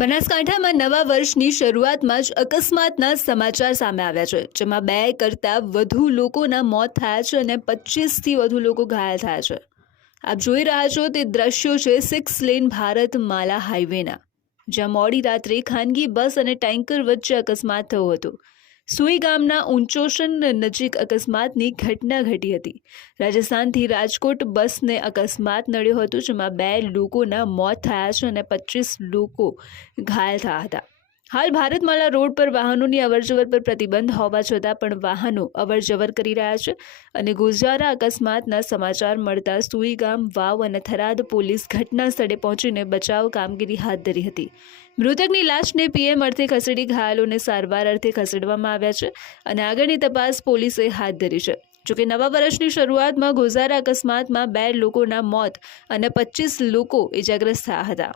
બનાસકાંઠામાં નવા વર્ષની શરૂઆતમાં જ અકસ્માતના સમાચાર સામે આવ્યા છે, જેમાં 2 કરતાં વધુ લોકોના મોત થયા છે અને 25થી વધુ લોકો ઘાયલ થયા છે। આપ જોઈ રહ્યા છો તે દ્રશ્યો છે 6 લેન ભારત માલા હાઈવેના, જ્યાં મોડી રાત્રે ખાનગી બસ અને ટેન્કર વચ્ચે અકસ્માત થયો હતો। સુઈ ગામના ઊંચોશન નજીક અકસ્માતની ઘટના ઘટી હતી। રાજસ્થાનથી રાજકોટ બસને અકસ્માત નડ્યો હતો, જેમાં 2 લોકોના મોત થયા છે અને 25 લોકો ઘાયલ થયા હતા। હાલ ભારતમાલા રોડ પર વાહનોની અવરજવર પર પ્રતિબંધ હોવા છતાં પણ વાહનો અવરજવર કરી રહ્યા છે અને ગોઝારા અકસ્માતના સમાચાર મળતા સુઈ ગામ, વાવ અને થરાદ પોલીસ ઘટના સ્થળે પહોંચીને બચાવ કામગીરી હાથ ધરી હતી। મૃતકની લાશને પીએમ અર્થે ખસેડી ઘાયલોને સારવાર અર્થે ખસેડવામાં આવ્યા છે અને આગળની તપાસ પોલીસે હાથ ધરી છે। જોકે નવા વર્ષની શરૂઆતમાં ગોઝારા અકસ્માતમાં 2 લોકોના મોત અને 25 લોકો ઇજાગ્રસ્ત થયા હતા।